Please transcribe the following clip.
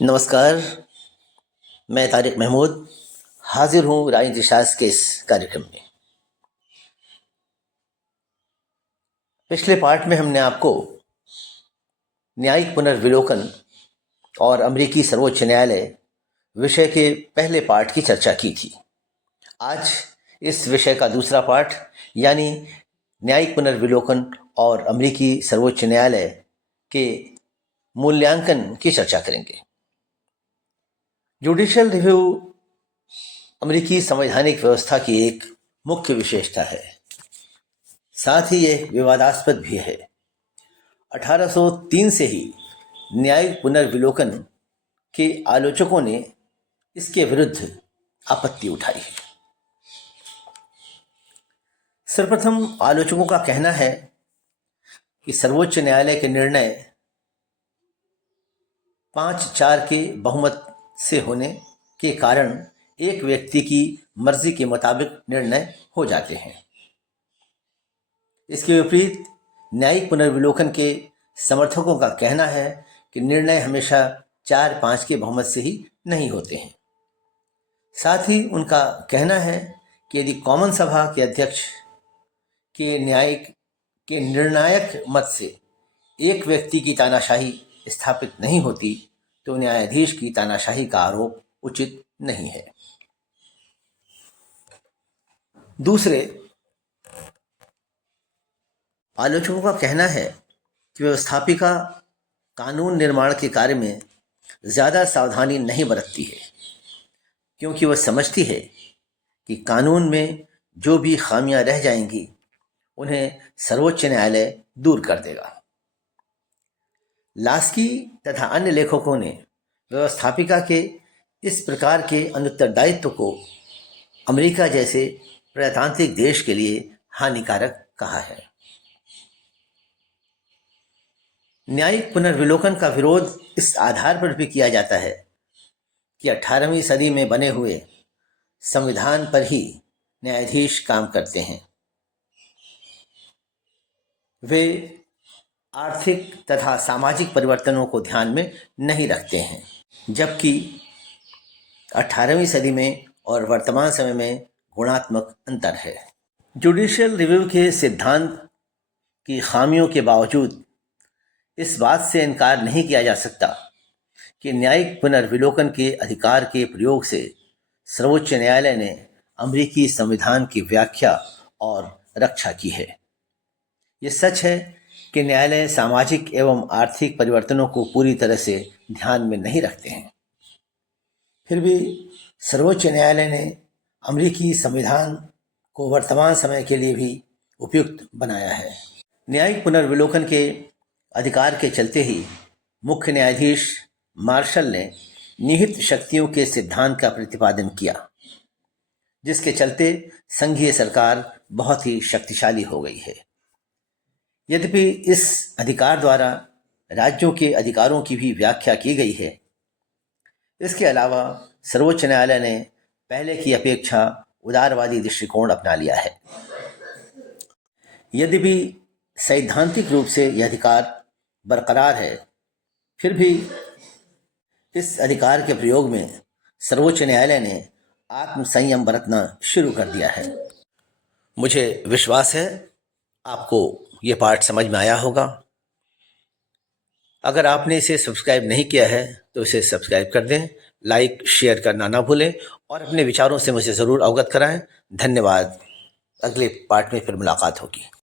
नमस्कार। मैं तारिक महमूद हाजिर हूँ राजनीति शास्त्र के इस कार्यक्रम में। पिछले पार्ट में हमने आपको न्यायिक पुनर्विलोकन और अमेरिकी सर्वोच्च न्यायालय विषय के पहले पार्ट की चर्चा की थी। आज इस विषय का दूसरा पार्ट यानी न्यायिक पुनर्विलोकन और अमेरिकी सर्वोच्च न्यायालय के मूल्यांकन की चर्चा करेंगे। जुडिशियल रिव्यू अमेरिकी संवैधानिक व्यवस्था की एक मुख्य विशेषता है, साथ ही यह विवादास्पद भी है। 1803 से ही न्यायिक पुनर्विलोकन के आलोचकों ने इसके विरुद्ध आपत्ति उठाई है। सर्वप्रथम आलोचकों का कहना है कि सर्वोच्च न्यायालय के निर्णय 5-4 के बहुमत से होने के कारण एक व्यक्ति की मर्जी के मुताबिक निर्णय हो जाते हैं। इसके विपरीत न्यायिक पुनर्विलोकन के समर्थकों का कहना है कि निर्णय हमेशा 4-5 के बहुमत से ही नहीं होते हैं। साथ ही उनका कहना है कि यदि कॉमन सभा के अध्यक्ष के निर्णायक मत से एक व्यक्ति की तानाशाही स्थापित नहीं होती तो न्यायाधीश की तानाशाही का आरोप उचित नहीं है। दूसरे आलोचकों का कहना है कि व्यवस्थापिका कानून निर्माण के कार्य में ज़्यादा सावधानी नहीं बरतती है, क्योंकि वह समझती है कि कानून में जो भी खामियां रह जाएंगी उन्हें सर्वोच्च न्यायालय दूर कर देगा। लास्की तथा अन्य लेखकों ने व्यवस्थापिका के इस प्रकार के अनुत्तरदायित्व को अमेरिका जैसे प्रजातांत्रिक देश के लिए हानिकारक कहा है। न्यायिक पुनर्विलोकन का विरोध इस आधार पर भी किया जाता है कि 18वीं सदी में बने हुए संविधान पर ही न्यायाधीश काम करते हैं। वे आर्थिक तथा सामाजिक परिवर्तनों को ध्यान में नहीं रखते हैं, जबकि 18वीं सदी में और वर्तमान समय में गुणात्मक अंतर है। जुडिशियल रिव्यू के सिद्धांत की खामियों के बावजूद इस बात से इनकार नहीं किया जा सकता कि न्यायिक पुनर्विलोकन के अधिकार के प्रयोग से सर्वोच्च न्यायालय ने अमेरिकी संविधान की व्याख्या और रक्षा की है। ये सच है कि न्यायालय सामाजिक एवं आर्थिक परिवर्तनों को पूरी तरह से ध्यान में नहीं रखते हैं। फिर भी सर्वोच्च न्यायालय ने अमेरिकी संविधान को वर्तमान समय के लिए भी उपयुक्त बनाया है। न्यायिक पुनर्विलोकन के अधिकार के चलते ही मुख्य न्यायाधीश मार्शल ने निहित शक्तियों के सिद्धांत का प्रतिपादन किया, जिसके चलते संघीय सरकार बहुत ही शक्तिशाली हो गई है। यद्यपि इस अधिकार द्वारा राज्यों के अधिकारों की भी व्याख्या की गई है। इसके अलावा सर्वोच्च न्यायालय ने पहले की अपेक्षा उदारवादी दृष्टिकोण अपना लिया है। यद्यपि सैद्धांतिक रूप से यह अधिकार बरकरार है, फिर भी इस अधिकार के प्रयोग में सर्वोच्च न्यायालय ने आत्मसंयम बरतना शुरू कर दिया है। मुझे विश्वास है आपको ये पार्ट समझ में आया होगा। अगर आपने इसे सब्सक्राइब नहीं किया है तो इसे सब्सक्राइब कर दें, लाइक शेयर करना ना भूलें और अपने विचारों से मुझे ज़रूर अवगत कराएं। धन्यवाद। अगले पार्ट में फिर मुलाकात होगी।